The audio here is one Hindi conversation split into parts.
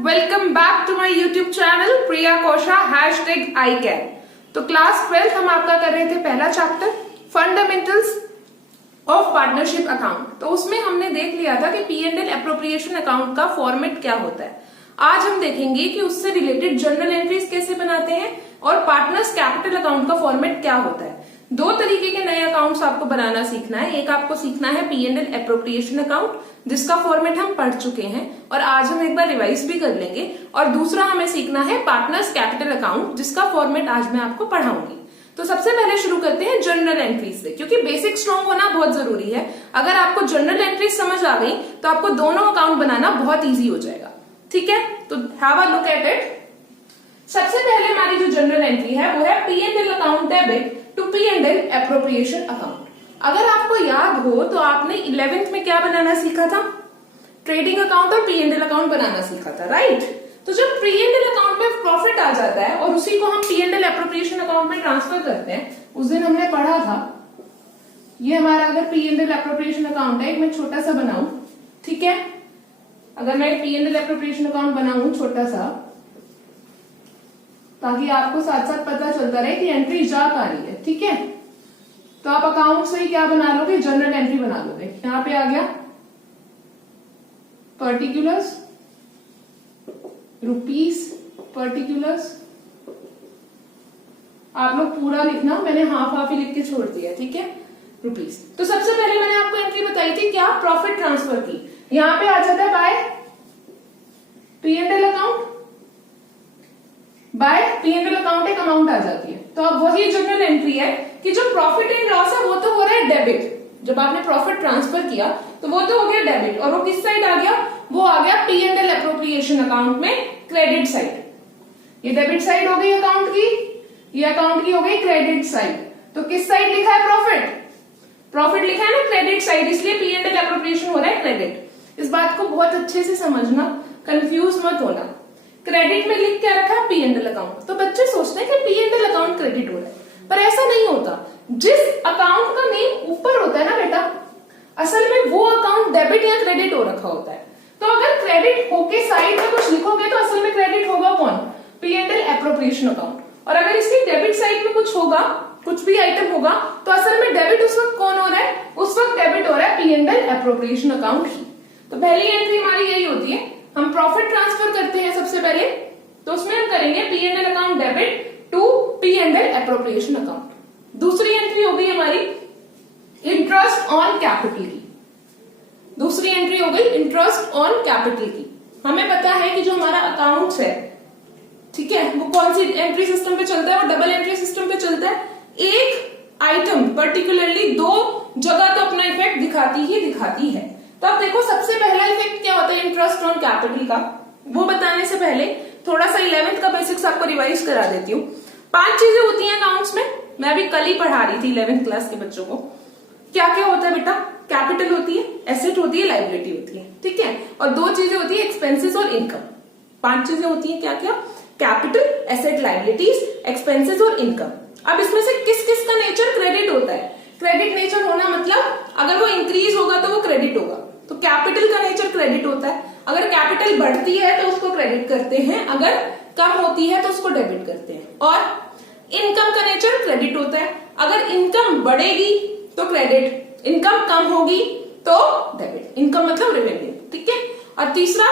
Welcome back to my YouTube channel Priya Kosha #iCare। तो क्लास 12 हम आपका कर रहे थे पहला chapter fundamentals of partnership account. तो उसमें हमने देख लिया था कि P&L एप्रोप्रिएशन अकाउंट का फॉर्मेट क्या होता है। आज हम देखेंगे कि उससे रिलेटेड जर्नल एंट्रीज कैसे बनाते हैं और पार्टनर्स कैपिटल अकाउंट का फॉर्मेट क्या होता है। दो तरीके के नए अकाउंट्स आपको बनाना सीखना है। एक आपको सीखना है P&L एप्रोप्रिएशन अकाउंट जिसका फॉर्मेट हम पढ़ चुके हैं और आज हम एक बार रिवाइज भी कर लेंगे, और दूसरा हमें सीखना है पार्टनर्स कैपिटल अकाउंट जिसका फॉर्मेट आज मैं आपको पढ़ाऊंगी। तो सबसे पहले शुरू करते हैं जर्नल एंट्रीज से, क्योंकि बेसिक स्ट्रॉन्ग होना बहुत जरूरी है। अगर आपको जर्नल एंट्रीज समझ आ गई तो आपको दोनों अकाउंट बनाना बहुत ईजी हो जाएगा। ठीक है, तो have a look at it. सबसे पहले हमारी जो जनरल एंट्री है वो है P&L account debit to P&L appropriation account. अगर आपको याद हो तो आपने 11th में क्या बनाना सीखा था? ट्रेडिंग अकाउंट और P&L अकाउंट बनाना सीखा था, राइट? तो जब P&L अकाउंट में प्रॉफिट आ जाता है और उसी को हम P&L एप्रोप्रिएशन अकाउंट में ट्रांसफर करते हैं, उस दिन हमने पढ़ा था ये हमारा अगर P&L एप्रोप्रिएशन अकाउंट है, एक मैं छोटा सा बनाऊं, ठीक है? अगर मैं P&L एप्रोप्रिएशन अकाउंट बनाऊं छोटा सा, ताकि आपको साथ साथ पता चलता रहे कि एंट्री जा पा रही है, ठीक है? तो आप अकाउंट से ही क्या बना लोगे? जनरल एंट्री बना लोगे। यहां पे आ गया पर्टिकुलर्स, रुपीस पर्टिकुलर्स। आप लोग पूरा लिखना, मैंने हाफ हाफ ही लिख के छोड़ दिया, ठीक है? रुपीस। तो सबसे पहले मैंने आपको एंट्री बताई थी क्या? प्रॉफिट ट्रांसफर की। यहां पे आ जाता है by P&L account, by P&L account एक अमाउंट आ जाती है। तो अब वही जनरल एंट्री है कि जो प्रॉफिट एंड लॉस है वो तो हो रहा है डेबिट। जब आपने प्रॉफिट ट्रांसफर किया तो वो तो हो गया डेबिट, और वो किस साइड आ गया? वो आ गया P&L एप्रोप्रिएशन अकाउंट में क्रेडिट साइड। ये डेबिट साइड हो गई अकाउंट की, ये अकाउंट की हो गई क्रेडिट साइड। तो किस साइड लिखा है? प्रॉफिट लिखा है ना क्रेडिट साइड, इसलिए P&L एप्रोप्रिएशन हो रहा है क्रेडिट। इस बात को बहुत अच्छे से समझना, कंफ्यूज मत होना। क्रेडिट में लिख क्या रखा? P&L account. तो बच्चे सोचते हैं कि P&L अकाउंट क्रेडिट हो रहा है, पर ऐसा नहीं होता। जिस अकाउंट का नेम ऊपर होता है ना बेटा, असल में वो अकाउंट डेबिट या क्रेडिट हो रखा होता है। तो अगर क्रेडिट होके साइड में कुछ लिखोगे तो असल में क्रेडिट होगा कौन? P&L appropriation account. और अगर इसकी डेबिट साइड में कुछ होगा, कुछ भी आइटम होगा, तो असल में डेबिट उस वक्त कौन हो रहा है? उस वक्त डेबिट हो रहा है P&L एप्रोप्रिएशन अकाउंट ही। तो पहली एंट्री हमारी यही होती है, हम प्रॉफिट ट्रांसफर करते हैं सबसे पहले, तो उसमें हम करेंगे P&L account debit to P&L appropriation account. दूसरी एंट्री हो गई हमारी इंटरेस्ट ऑन कैपिटल की। दूसरी एंट्री हो गई इंटरेस्ट ऑन कैपिटल की। हमें पता है कि जो हमारा अकाउंट है, ठीक है, वो कौन सी एंट्री सिस्टम पे चलता है? वो डबल एंट्री सिस्टम पे चलता है। एक आइटम पर्टिकुलरली दो जगह तो अपना इफेक्ट दिखाती है। तो अब देखो सबसे पहला इफेक्ट क्या होता है इंटरेस्ट ऑन कैपिटल का, वो बताने से पहले थोड़ा सा 11th का बेसिक्स आपको रिवाइज करा देती हूँ। 5 चीजें होती हैं अकाउंट्स में, मैं अभी कल ही पढ़ा रही थी 11th क्लास के बच्चों को। क्या क्या होता है बेटा? कैपिटल होती है, एसेट होती है, लाइबिलिटी होती है, ठीक है? और 2 चीजें होती है एक्सपेंसेस और इनकम। 5 चीजें होती है क्या क्या? कैपिटल, एसेट, लाइबिलिटीज, एक्सपेंसेस और इनकम। अब इसमें से किस किस का नेचर क्रेडिट होता है? क्रेडिट नेचर होना मतलब अगर वो इंक्रीज होगा तो वो क्रेडिट होगा। तो कैपिटल का नेचर क्रेडिट होता है। अगर कैपिटल बढ़ती है तो उसको क्रेडिट करते हैं, अगर कम होती है तो उसको डेबिट करते हैं। और इनकम का नेचर क्रेडिट होता है। अगर इनकम बढ़ेगी तो क्रेडिट, इनकम कम होगी तो डेबिट। इनकम मतलब रेवेन्यू, ठीक है? और तीसरा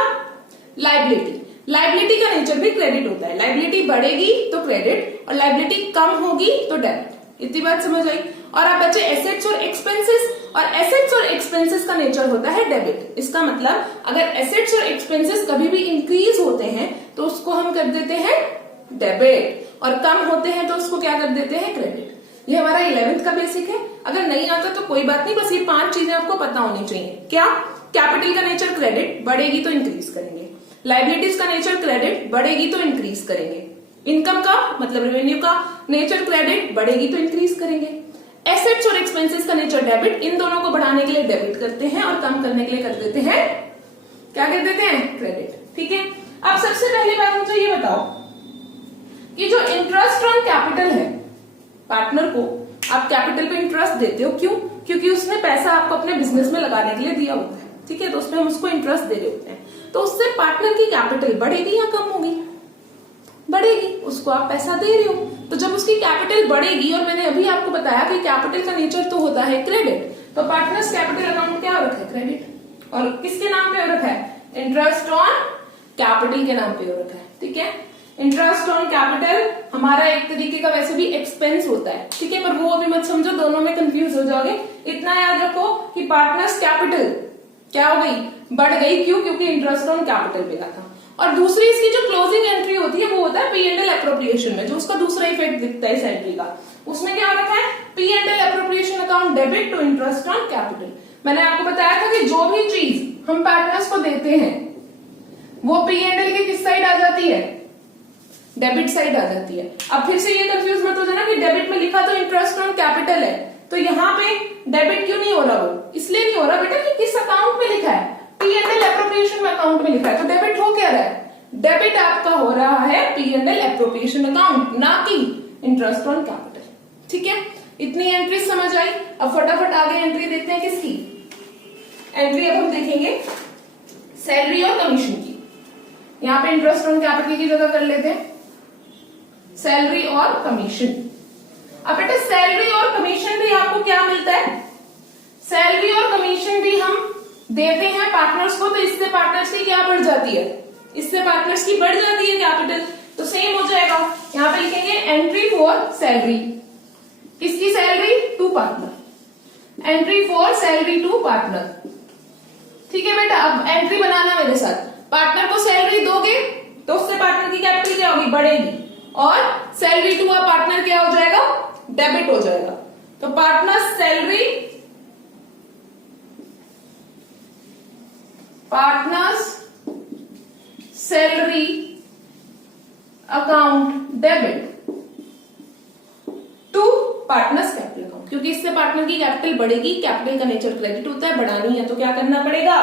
लाइबिलिटी। लाइबिलिटी का नेचर भी क्रेडिट होता है। लाइबिलिटी बढ़ेगी तो क्रेडिट और लाइबिलिटी कम होगी तो डेबिट। इतनी बात समझ आई? और आप बच्चे एसेट्स और एक्सपेंसेस, और एसेट्स और एक्सपेंसेस का नेचर होता है डेबिट। इसका मतलब अगर एसेट्स और एक्सपेंसेस कभी भी इंक्रीज होते हैं तो उसको हम कर देते हैं डेबिट, और कम होते हैं तो उसको क्या कर देते हैं? क्रेडिट। ये हमारा 11th का बेसिक है। अगर नहीं आता तो कोई बात नहीं, बस ये 5 चीजें आपको पता होनी चाहिए। क्या? कैपिटल का नेचर क्रेडिट, बढ़ेगी तो इंक्रीज करेंगे। लाइबिलिटीज का नेचर क्रेडिट, बढ़ेगी तो इंक्रीज करेंगे। इनकम का मतलब रेवेन्यू का नेचर क्रेडिट, बढ़ेगी तो इंक्रीज करेंगे। एसेट्स और एक्सपेंसेस का नेचर डेबिट, इन दोनों को बढ़ाने के लिए डेबिट करते हैं और कम करने के लिए कर देते हैं, क्या कर देते हैं? क्रेडिट, ठीक है? अब सबसे पहली बात मुझे ये बताओ कि जो इंटरेस्ट ऑन कैपिटल है, पार्टनर को आप कैपिटल पे इंटरेस्ट देते हो, क्यों? क्योंकि उसने पैसा आपको अपने बिजनेस में लगाने के लिए दिया होता है, ठीक है? तो उसमें हम उसको इंटरेस्ट दे रहे होते हैं। तो उससे पार्टनर की कैपिटल बढ़ेगी या कम होगी? बढ़ेगी, उसको आप पैसा दे रहे हो, तो जब उसकी कैपिटल बढ़ेगी, और मैंने अभी आपको बताया कि कैपिटल का नेचर तो होता है क्रेडिट, तो पार्टनर्स कैपिटल अकाउंट क्या हो रखा है? क्रेडिट। और किसके नाम पे हो रखा है? इंटरेस्ट ऑन कैपिटल के नाम पे हो रखा है। ठीक है, इंटरेस्ट ऑन कैपिटल हमारा एक तरीके का वैसे भी एक्सपेंस होता है, ठीक है, पर वो अभी मत समझो, दोनों में कंफ्यूज हो जाओगे। इतना याद रखो कि पार्टनर्स कैपिटल क्या हो गई? बढ़ गई। क्यों? क्योंकि इंटरेस्ट ऑन कैपिटल मिला था। और दूसरी इसकी जो क्लोजिंग एंट्री होती है वो होता है P&L एप्रोप्रिएशन में, जो उसका दूसरा इफेक्ट दिखता है इस एंट्री का। उसमें क्या रखा है? P&L appropriation account debit to interest on capital. मैंने आपको बताया था कि जो भी चीज हम पार्टनर्स को देते हैं वो P&L के किस साइड आ जाती है? डेबिट साइड आ जाती है। अब फिर से ये कंफ्यूज मत हो जाना कि डेबिट में लिखा तो इंटरेस्ट ऑन कैपिटल है, तो यहाँ पे डेबिट क्यों नहीं हो रहा? वो इसलिए नहीं हो रहा बेटा कि किस अकाउंट में लिखा है? P&L एप्रोप्रिएशन अकाउंट में लिखा है, तो डेबिट हो क्या रहा है? डेबिट आपका हो रहा है P&L एप्रोप्रिएशन अकाउंट, ना कि इंटरेस्ट ऑन कैपिटल। ठीक है, इतनी एंट्री समझ आई। अब फटाफट आगे एंट्री देखते हैं किसकी। एंट्री अब हम देखेंगे सैलरी और कमीशन की। यहाँ पे इंटरेस्ट ऑन कैपिटल की जगह कर लेते हैं सैलरी और कमीशन। अब बेटा सैलरी और कमीशन भी आपको क्या मिलता है? सैलरी और कमीशन भी हम देते हैं पार्टनर्स को, तो इससे पार्टनर्स की क्या बढ़ जाती है? इससे पार्टनर्स की बढ़ जाती है कैपिटल, तो सेम हो जाएगा। यहाँ पे लिखेंगे एंट्री फॉर सैलरी। किसकी salary? To partner. Entry for salary to partner. ठीक है बेटा, अब एंट्री बनाना मेरे साथ। पार्टनर को सैलरी दोगे तो उससे पार्टनर की कैपिटल क्या होगी? बढ़ेगी, और सैलरी टू अ पार्टनर क्या हो जाएगा? डेबिट हो जाएगा। तो partner salary, partners salary account debit to partners capital account, क्योंकि इससे पार्टनर की कैपिटल बढ़ेगी। कैपिटल का नेचर क्रेडिट होता है, बढ़ानी है तो क्या करना पड़ेगा?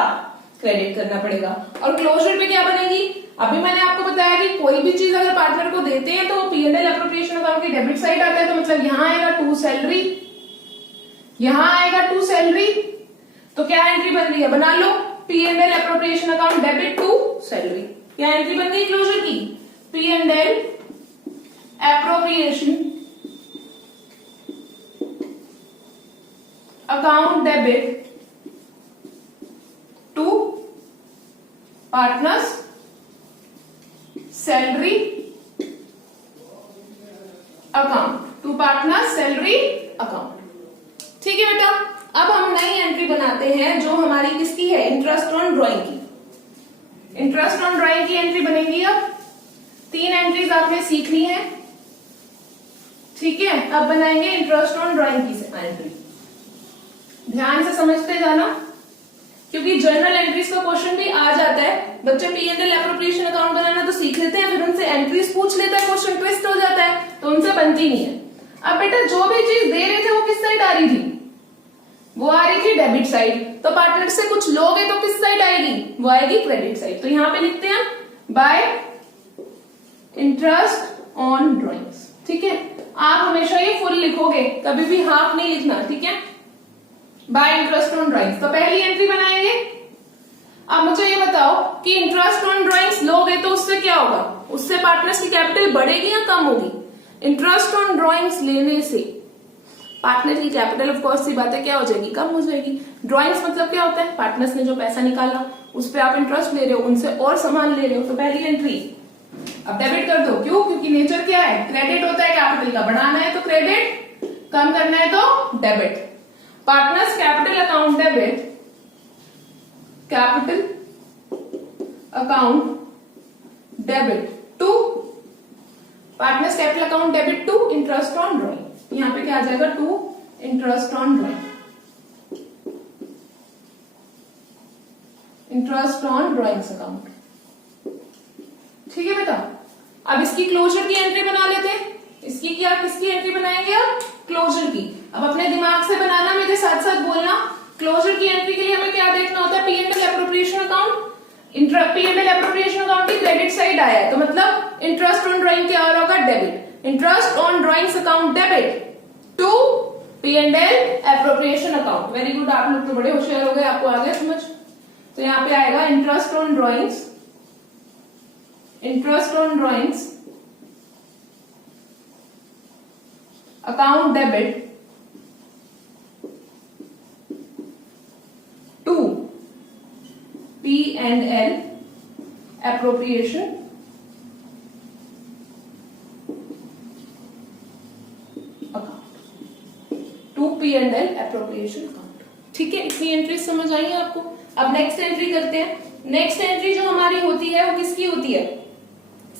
क्रेडिट करना पड़ेगा। और क्लोजर पे क्या बनेगी? अभी मैंने आपको बताया कि कोई भी चीज अगर पार्टनर को देते हैं तो P&L एप्रोप्रिएशन अकाउंट की डेबिट साइड आता है, तो मतलब यहां आएगा टू सैलरी, यहां आएगा टू सैलरी, तो क्या एंट्री बन रही है? बना लो, P&L appropriation account debit to salary. क्या एंट्री बन गई क्लोजर की? P&L appropriation account debit to partners salary account, to partners salary account. ठीक है बेटा, अब हम नई एंट्री बनाते हैं जो हमारी किसकी है? इंटरेस्ट ऑन ड्राइंग की। इंटरेस्ट ऑन ड्राइंग की एंट्री बनेगी। अब 3 एंट्रीज आपने सीख ली है। ठीक है, अब बनाएंगे इंटरेस्ट ऑन ड्राइंग की एंट्री। ध्यान से समझते जाना, क्योंकि जर्नल एंट्रीज का क्वेश्चन भी आ जाता है। बच्चे P&L एप्रोप्रिएशन अकाउंट बनाना तो सीख लेते हैं, फिर उनसे एंट्रीज पूछ लेता है, क्वेश्चन ट्विस्ट हो जाता है, तो उनसे बनती नहीं है। अब बेटा जो भी चीज दे रहे थे वो किस साइड आ रही थी? वो आ रही थी डेबिट साइड। तो पार्टनर से कुछ लोगे तो किस साइड आएगी? वो आएगी क्रेडिट साइड। तो यहां पे लिखते हैं बाय इंटरेस्ट ऑन ड्राइंग्स। ठीक है, आप हमेशा ये फुल लिखोगे, कभी भी हाफ नहीं लिखना। ठीक है, बाय इंटरेस्ट ऑन ड्राइंग्स। तो पहली एंट्री बनाएंगे। अब मुझे ये बताओ कि इंटरेस्ट ऑन ड्राइंग्स लोगे तो उससे क्या होगा? उससे पार्टनर्स की कैपिटल बढ़ेगी या कम होगी? इंटरेस्ट ऑन ड्राइंग्स लेने से पार्टनर की कैपिटल ऑफ कोर्स सी बात है क्या हो जाएगी? कम हो जाएगी। ड्राइंग्स मतलब क्या होता है? पार्टनर्स ने जो पैसा निकाला उस पर आप इंटरेस्ट ले रहे हो, उनसे और सामान ले रहे हो। तो पहली एंट्री अब डेबिट कर दो। क्यों? क्योंकि नेचर क्या है? क्रेडिट होता है कैपिटल का। बढ़ाना है तो क्रेडिट, कम करना है तो debit. Partners capital account debit, capital account debit to partners capital account debit to interest on drawing. यहां पे क्या आ जाएगा? To interest on drawing, interest on drawings account. ठीक है बेटा, अब इसकी क्लोजर की एंट्री बना लेते हैं। इसकी क्या, किसकी एंट्री बनाएंगे? अब क्लोजर की। अब अपने दिमाग से बनाना, मेरे साथ साथ बोलना। क्लोजर की एंट्री के लिए हमें क्या देखना होता है? P&L appropriation account. P&L appropriation account की क्रेडिट साइड आया है, तो मतलब इंटरेस्ट ऑन ड्राइंग क्या होगा? Debit. Interest on drawings account debit to P&L appropriation account. Very good, आप लोग तो बड़े होशियार हो गए, आपको आ गया समझ। तो यहाँ पे आएगा interest on drawings, account debit to P&L appropriation P&L appropriation account. ठीक है, इतनी एंट्री समझ आई है आपको। अब नेक्स्ट एंट्री करते हैं। नेक्स्ट एंट्री जो हमारी होती है वो किसकी होती है?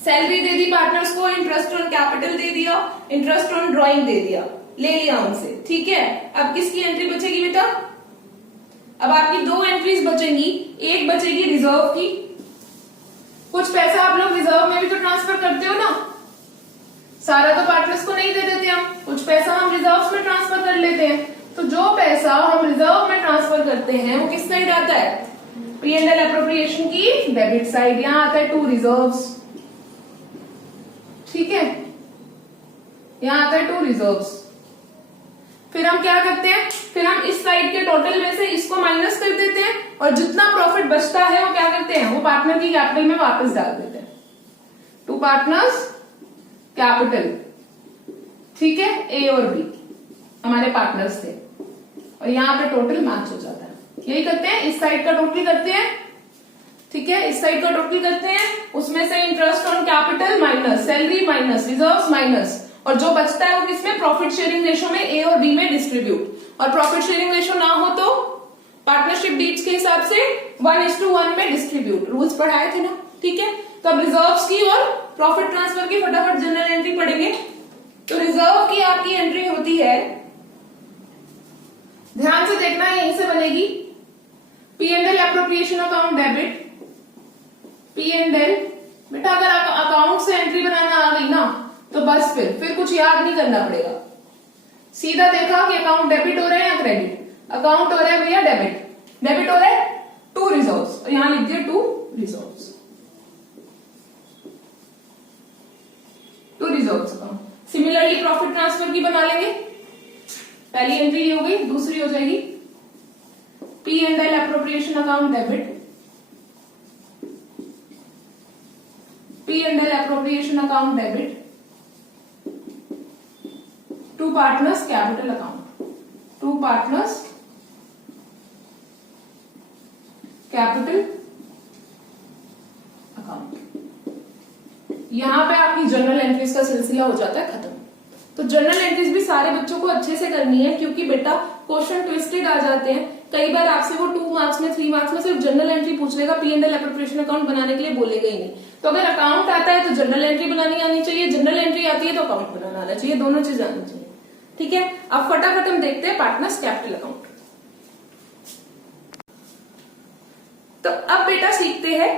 सैलरी दे दी पार्टनर्स को, इंटरेस्ट ऑन कैपिटल दे दिया, इंटरेस्ट ऑन ड्राइंग दे दिया, ले लिया उनसे। ठीक है, अब किसकी एंट्री बचेगी बेटा? अब आपकी दो एंट्रीज बचेंगी। एक बचेगी रिजर्व की, कुछ पैसा आप लोग रिजर्व में भी तो ट्रांसफर करते हो ना, सारा तो पार्टनर्स को नहीं दे देते हम, कुछ पैसा हम रिजर्व में ट्रांसफर कर लेते हैं। तो जो पैसा हम रिजर्व में ट्रांसफर करते हैं वो किस साइड आता है? P&L एप्रोप्रिएशन की डेबिट साइड। यहां आता है टू रिजर्व्स। ठीक है, यहां आता है टू रिजर्व्स। फिर हम क्या करते हैं? फिर हम इस साइड के टोटल में से इसको माइनस कर देते हैं और जितना प्रॉफिट बचता है वो क्या करते हैं? वो पार्टनर की कैपिटल में वापस डाल देते हैं। To partners capital. ठीक है, ए और बी हमारे पार्टनर्स थे और यहाँ पे टोटल मैच हो जाता है। यही करते हैं, इस साइड का टोटल करते हैं। ठीक है, इस साइड का टोटल करते हैं, उसमें से interest on capital minus, salary minus, reserves minus, और जो बचता है वो किसमें? प्रॉफिट शेयरिंग रेशो में ए और बी में डिस्ट्रीब्यूट। और प्रॉफिट शेयरिंग रेशो ना हो तो पार्टनरशिप डीड्स के हिसाब से 1:1 में डिस्ट्रीब्यूट। रूल्स पढ़ाए थे ना। ठीक है, तो अब रिजर्व्स की और प्रॉफिट ट्रांसफर की फटाफट जनरल एंट्री पढ़ेंगे। तो रिजर्व की आपकी एंट्री होती है, ध्यान से देखना है, यहीं से बनेगी। P&L appropriation account debit, P&L। बेटा अगर अकाउंट से एंट्री बनाना आ गई ना तो बस फिर कुछ याद नहीं करना पड़ेगा। सीधा देखा कि अकाउंट डेबिट हो रहा है या क्रेडिट। अकाउंट हो रहा है भैया डेबिट, डेबिट हो रहा है टू रिजर्व्स, और यहां लिख दिया to reserves, to reserves account. Similarly profit transfer की बना लेंगे। पहली एंट्री हो गई, दूसरी हो जाएगी P&L appropriation account debit, P&L appropriation account debit to partners capital account, to partners capital account. यहां पे आपकी जनरल एंट्रीज का सिलसिला हो जाता है खत्म। तो जनरल एंट्रीज भी सारे बच्चों को अच्छे से करनी है, क्योंकि बेटा क्वेश्चन ट्विस्टेड आ जाते हैं। कई बार आपसे वो 2 मार्क्स में 3 मार्क्स में सिर्फ जनरल एंट्री पूछ लेगा, P&L एप्रोप्रिएशन अकाउंट बनाने के लिए बोलेगा ही नहीं। तो अगर अकाउंट आता है तो जनरल एंट्री बनानी आनी चाहिए, जनरल एंट्री आती है तो अकाउंट बनाना आना चाहिए, दोनों चीज आनी चाहिए। ठीक है, अब फटाफट हम देखते हैं पार्टनर्स कैपिटल अकाउंट। तो अब बेटा सीखते हैं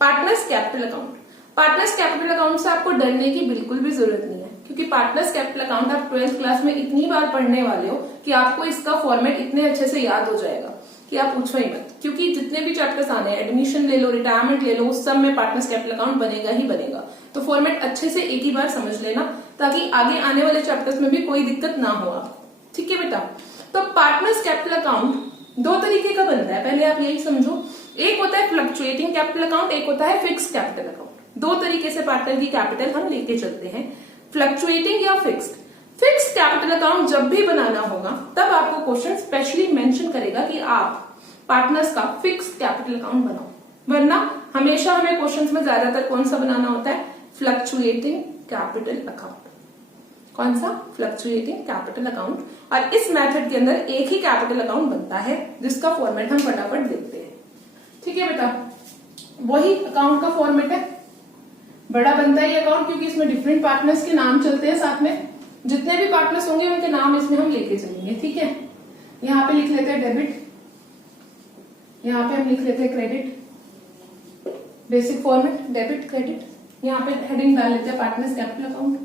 partners capital account. Partners capital account से आपको डरने की बिल्कुल भी जरूरत नहीं है, क्योंकि पार्टनर्स कैपिटल अकाउंट आप 12th क्लास में इतनी बार पढ़ने वाले हो कि आपको इसका फॉर्मेट इतने अच्छे से याद हो जाएगा कि आप पूछो ही मत। क्योंकि जितने भी चैप्टर्स आने हैं, एडमिशन ले लो, रिटायरमेंट ले लो, उस सब में पार्टनर्स कैपिटल अकाउंट बनेगा ही बनेगा। तो फॉर्मेट अच्छे से एक ही बार समझ लेना, ताकि आगे आने वाले चैप्टर्स में भी कोई दिक्कत ना हो आपको। ठीक है बेटा, तो पार्टनर्स कैपिटल अकाउंट 2 तरीके का बनता है, पहले आप यही समझो। एक होता है फ्लक्चुएटिंग कैपिटल अकाउंट, एक होता है फिक्स कैपिटल अकाउंट। 2 तरीके से पार्टनर की कैपिटल हम लेके चलते हैं, फ्लक्चुएटिंग या फिक्स्ड। फिक्स कैपिटल अकाउंट जब भी बनाना होगा तब आपको क्वेश्चन स्पेशली मेंशन करेगा कि आप पार्टनर्स का फिक्स कैपिटल अकाउंट बनाओ, वरना हमेशा हमें क्वेश्चंस में ज्यादातर कौन सा बनाना होता है? Fluctuating capital account. कौन सा? Fluctuating capital account. और इस मेथड के अंदर एक ही कैपिटल अकाउंट बनता है, जिसका फॉर्मेट हम फटाफट देखते हैं। ठीक है बेटा, वही अकाउंट का फॉर्मेट है, बड़ा बनता है ये अकाउंट, क्योंकि इसमें डिफरेंट पार्टनर्स के नाम चलते हैं साथ में। जितने भी पार्टनर्स होंगे उनके नाम इसमें हम लेके चलेंगे। ठीक है, यहाँ पे लिख लेते हैं डेबिट, यहाँ पे हम लिख लेते हैं credit. Basic format debit credit. यहाँ पे हेडिंग डाल लेते हैं partners capital account.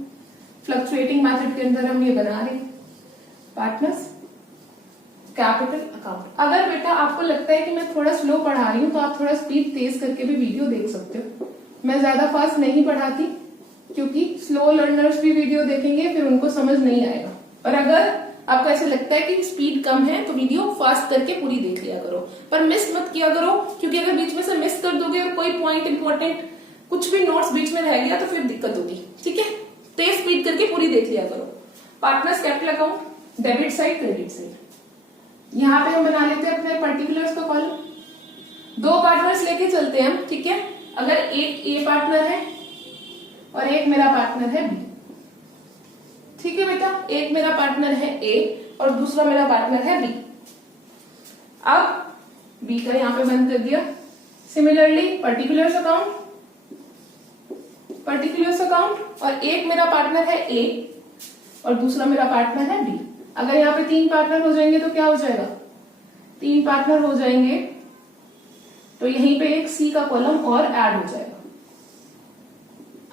Fluctuating method के अंदर हम ये बना रहे पार्टनर्स कैपिटल अकाउंट। अगर बेटा आपको लगता है कि मैं थोड़ा स्लो पढ़ा रही हूँ तो आप थोड़ा स्पीड तेज करके भी वीडियो देख सकते हो। मैं ज्यादा फास्ट नहीं पढ़ाती, क्योंकि स्लो लर्नर्स भी वीडियो देखेंगे फिर उनको समझ नहीं आएगा। और अगर आपको ऐसे लगता है कि स्पीड कम है तो वीडियो फास्ट करके पूरी देख लिया करो, पर मिस मत किया करो, क्योंकि अगर बीच में से मिस कर दोगे और कोई पॉइंट इंपॉर्टेंट कुछ भी नोट्स बीच में रह गया तो फिर दिक्कत होगी। ठीक है, तेज स्पीड करके पूरी देख लिया करो। Partners capital account, debit side, credit side. यहाँ पे हम बना लेते हैं अपने पर्टिकुलर्स का कॉलम। 2 पार्टनर्स लेके चलते हैं हम। ठीक है, अगर एक ए पार्टनर है और एक मेरा पार्टनर है बी। ठीक है बेटा, एक मेरा पार्टनर है ए और दूसरा मेरा पार्टनर है बी। अब बी का यहां पे बंद कर दिया। Similarly particulars account, particulars account, और एक मेरा पार्टनर है ए और दूसरा मेरा पार्टनर है बी। अगर यहाँ पे 3 पार्टनर हो जाएंगे तो क्या हो जाएगा, 3 पार्टनर हो जाएंगे तो यहीं पे एक सी का कॉलम और ऐड हो जाएगा।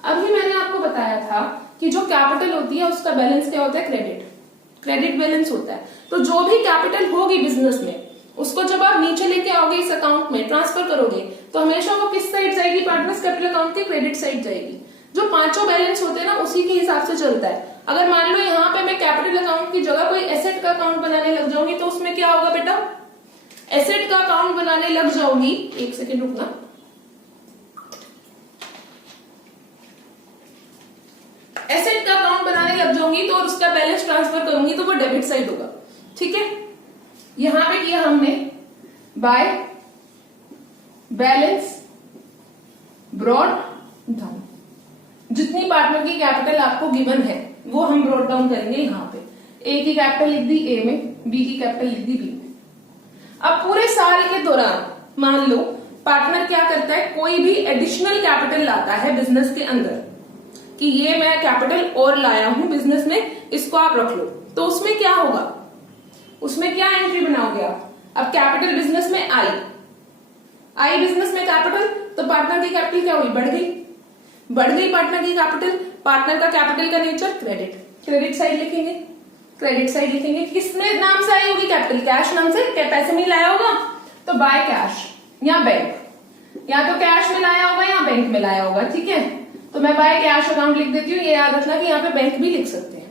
अभी मैंने आपको बताया था कि जो कैपिटल होती है उसका बैलेंस क्या होता है, क्रेडिट बैलेंस होता है। तो जो भी कैपिटल होगी बिजनेस में उसको जब आप नीचे लेके आओगे इस अकाउंट में ट्रांसफर करोगे तो हमेशा वो किस साइड जाएगी, पार्टनर्स कैपिटल अकाउंट के क्रेडिट साइड जाएगी। जो 5 बैलेंस होते हैं ना उसी के हिसाब से चलता है। अगर मान लो यहाँ पे मैं कैपिटल अकाउंट की जगह कोई एसेट का अकाउंट बनाने लग जाऊंगी तो उसमें क्या होगा बेटा, एसेट का अकाउंट बनाने लग जाऊंगी, एक सेकेंड रुकना, एसेट का अकाउंट बनाने लग जाऊंगी तो उसका बैलेंस ट्रांसफर करूंगी तो वो डेबिट साइड होगा। ठीक है, यहां पे किया हमने बाय बैलेंस ब्रॉट डाउन। जितनी पार्टनर की कैपिटल आपको गिवन है वो हम ब्रॉट डाउन करेंगे। यहाँ पे ए की कैपिटल लिख दी ए में, बी की कैपिटल लिख दी बी में। अब पूरे साल के दौरान मान लो पार्टनर क्या करता है, कोई भी एडिशनल कैपिटल लाता है बिजनेस के अंदर कि ये मैं कैपिटल और लाया हूं बिजनेस में, इसको आप रख लो, तो उसमें क्या होगा, उसमें क्या एंट्री बनाओगे आप। अब कैपिटल बिजनेस में आई बिजनेस में कैपिटल, तो पार्टनर की कैपिटल क्या हुई, बढ़ गई पार्टनर की कैपिटल। पार्टनर का कैपिटल का नेचर क्रेडिट साइड लिखेंगे, क्रेडिट साइड लिखेंगे। किसने नाम से आई होगी कैपिटल, कैश नाम से, पैसे में लाया होगा तो बाय कैश या बैंक, या तो कैश में लाया होगा या बैंक में लाया होगा। ठीक है, तो मैं बाय कैश अकाउंट लिख देती हूँ। ये याद रखना कि यहाँ पे बैंक भी लिख सकते हैं।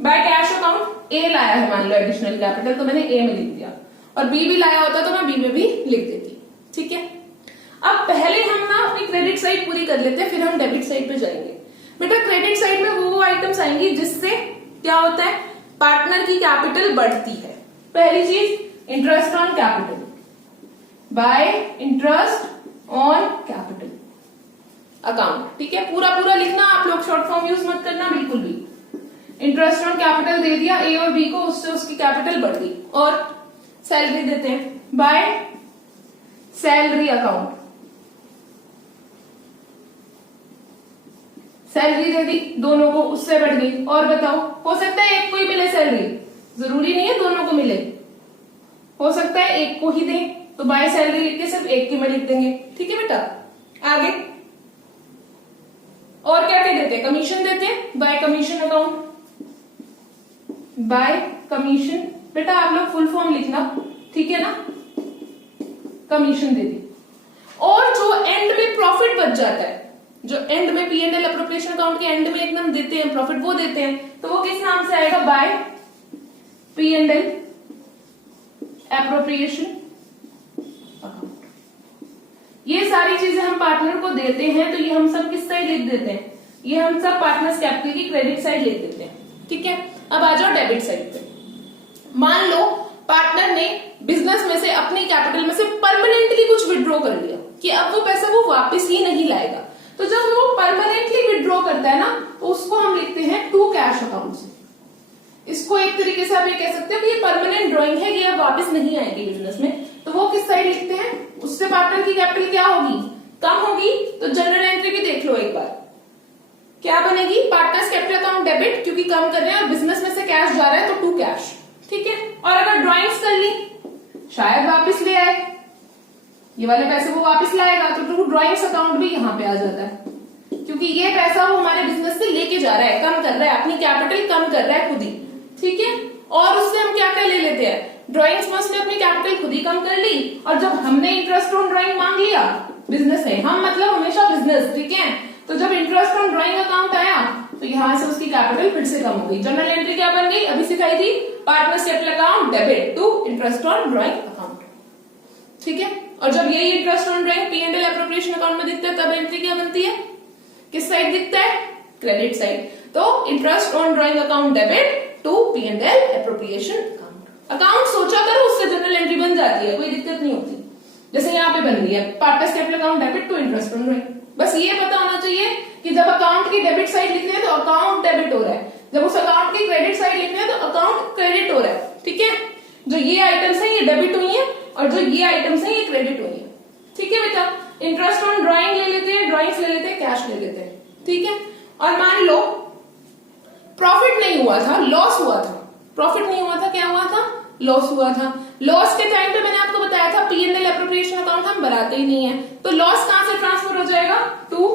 बाय कैश अकाउंट ए लाया है मान लो एडिशनल कैपिटल, तो मैंने ए में लिख दिया, और बी भी लाया होता तो मैं बी में भी लिख देती। ठीक है, अब पहले हम ना अपनी क्रेडिट साइड पूरी कर लेते हैं, फिर हम डेबिट साइड पे जाएंगे। बेटा क्रेडिट साइड में वो आइटम्स आएंगी जिससे क्या होता है, पार्टनर की कैपिटल बढ़ती है। पहली चीज interest on capital, bye interest on capital account. ठीक है, पूरा लिखना, आप लोग शॉर्ट फॉर्म यूज मत करना बिल्कुल भी। इंटरेस्ट ऑन कैपिटल दे दिया ए और बी को, उससे उसकी कैपिटल बढ़ गई। और सैलरी देते हैं बाय सैलरी अकाउंट, सैलरी दे दी दोनों को, उससे बढ़ गई। और बताओ, हो सकता है एक को ही मिले सैलरी, जरूरी नहीं है दोनों को मिले, हो सकता है एक को ही दें, तो बाय सैलरी लिख के सिर्फ एक की में लिख देंगे। ठीक है बेटा, आगे और क्या क्या देते हैं, कमीशन देते हैं bye commission account, bye commission. बेटा आप लोग फुल फॉर्म लिखना, ठीक है ना, कमीशन दे दी। और जो एंड में प्रॉफिट बच जाता है, जो एंड में P&L एप्रोप्रिएशन अकाउंट के एंड में एकदम देते हैं प्रॉफिट, वो देते हैं, तो वो किस नाम से आएगा, बाय P&L एप्रोप्रिएशन अकाउंट। ये सारी चीजें हम पार्टनर को देते हैं, तो ये हम सब किस साइड लिख देते हैं, ये हम सब पार्टनर्स कैपिटल की क्रेडिट साइड लिख देते हैं। ठीक है, अब आ जाओ डेबिट साइड पे। मान लो पार्टनर ने बिजनेस में से अपनी कैपिटल में से परमानेंटली कुछ विड्रॉ कर लिया कि अब वो पैसा वो वापस ही नहीं लाएगा, तो जब वो परमानेंटली विड्रॉ करता है ना, तो उसको हम लिखते हैं टू कैश अकाउंट से। इसको एक तरीके से आप ये कह सकते हो कि ये परमानेंट ड्रॉइंग है, ये अब वापस नहीं आएगी बिजनेस में, तो वो किस साइड लिखते हैं, उससे पार्टनर की कैपिटल क्या होगी, कम होगी। तो जनरल एंट्री भी देख लो एक बार, क्या बनेगी, पार्टनर्स कैपिटल अकाउंट डेबिट, क्योंकि कम कर रहे हैं और बिजनेस में से कैश जा रहा है तो टू कैश। ठीक है, और अगर ड्रॉइंग्स कर ली, शायद वापस ले आए, ये वाले पैसे वो वापस लाएगा, तो टू ड्रॉइंग्स अकाउंट भी यहाँ पे आ जाता है, क्योंकि ये पैसा वो हमारे बिजनेस से लेके जा रहा है, कम कर रहा है, अपनी कैपिटल कम कर रहा है खुद ही। ठीक है, और उससे हम क्या क्या ले लेते हैं, ड्रॉइंग्स में उसने अपनी कैपिटल खुद ही कम कर ली, और जब हमने इंटरेस्ट ऑन ड्रॉइंग मांग लिया बिजनेस में, हम मतलब हमेशा बिजनेस, ठीक है, तो जब इंटरेस्ट ऑन ड्रॉइंग अकाउंट आया तो यहां से उसकी कैपिटल फिर से कम हो गई। जनरल एंट्री क्या बन गई, अभी सिखाई थी, partners capital account debit to interest on drawing account. ठीक है, और जब यही interest on drawing P&L appropriation account में दिखता है तब एंट्री क्या बनती है, किस साइड दिखता है, क्रेडिट साइड। तो interest on drawing account debit to P&L appropriation account. Account सोचा करो, उससे जनरल एंट्री बन जाती है, कोई दिक्कत नहीं होती। जैसे यहाँ पे बन रही है partners capital account debit to interest on drawing. बस ये पता होना चाहिए कि जब अकाउंट की डेबिट साइड लिखनी है तो अकाउंट डेबिट हो रहा है, जब उस अकाउंट की क्रेडिट साइड लिखनी है तो अकाउंट क्रेडिट हो रहा है। ठीक है, जो ये आइटम्स है ये डेबिट हुई है और जो ये आइटम्स है ये क्रेडिट हुई है। ठीक है बेटा, इंटरेस्ट ऑन ड्राइंग ले लेते हैं, ड्राइंग्स ले लेते हैं, कैश ले लेते हैं। ठीक है, और मान लो प्रॉफिट नहीं हुआ था, लॉस हुआ था। प्रॉफिट नहीं हुआ था, क्या हुआ था, लॉस हुआ था। लॉस के टाइम पे मैंने आपको बताया था P&L एप्रोप्रिएशन अकाउंट हम बनाते ही नहीं है, तो लॉस कहां से ट्रांसफर हो जाएगा, टू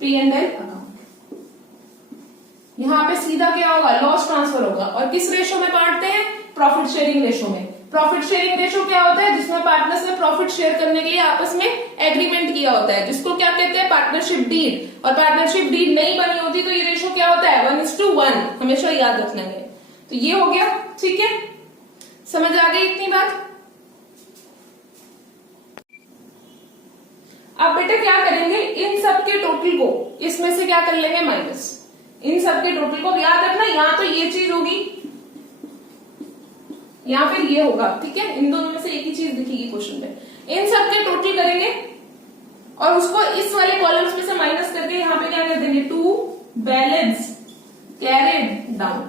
P&L अकाउंट। यहां पे सीधा क्या होगा, लॉस ट्रांसफर होगा। और किस रेशो में बांटते हैं, प्रॉफिट शेयरिंग रेशो में। प्रॉफिट शेयरिंग रेशो क्या होता है, जिसमें पार्टनर्स ने प्रॉफिट शेयर करने के लिए आपस में एग्रीमेंट किया होता है, जिसको क्या कहते हैं, पार्टनरशिप डीड। और पार्टनरशिप डीड नहीं बनी होती तो ये रेशो क्या होता है, 1:1, हमेशा याद रखना है। तो ये हो गया। ठीक है, समझ आ गई इतनी बात। अब बेटा क्या करेंगे, इन सब के टोटल को इसमें से क्या कर लेंगे, माइनस। इन सब के टोटल को याद रखना, यहाँ तो ये चीज होगी, या फिर ये होगा। ठीक है, इन दोनों में से एक ही चीज दिखेगी क्वेश्चन में। इन सब के टोटल करेंगे और उसको इस वाले कॉलम्स में से माइनस करके यहाँ पे क्या कर देंगे, टू बैलेंस कैरिड डाउन।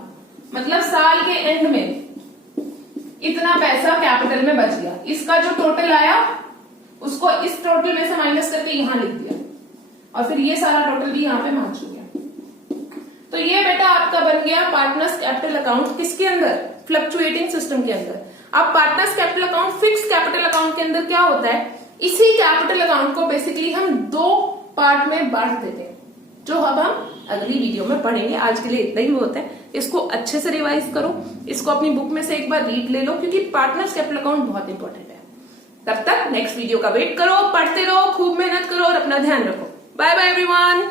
मतलब साल के एंड में इतना पैसा कैपिटल में बच गया, इसका जो टोटल आया उसको इस टोटल में से माइनस करके यहां लिख दिया और फिर ये सारा टोटल भी यहाँ पे मैच हो गया। तो ये बेटा आपका बन गया पार्टनर्स कैपिटल अकाउंट, किसके अंदर, फ्लक्चुएटिंग सिस्टम के अंदर। अब partners capital account fix capital account के अंदर क्या होता है, इसी कैपिटल अकाउंट को बेसिकली हम दो पार्ट में बांट देते हैं, जो अब हम अगली वीडियो में पढ़ेंगे। आज के लिए इतना ही बहुत है, इसको अच्छे से रिवाइज करो, इसको अपनी बुक में से एक बार रीड ले लो, क्योंकि पार्टनर्स कैपिटल अकाउंट बहुत इंपॉर्टेंट है। तब तक नेक्स्ट वीडियो का वेट करो, पढ़ते रहो, खूब मेहनत करो और अपना ध्यान रखो। Bye bye everyone.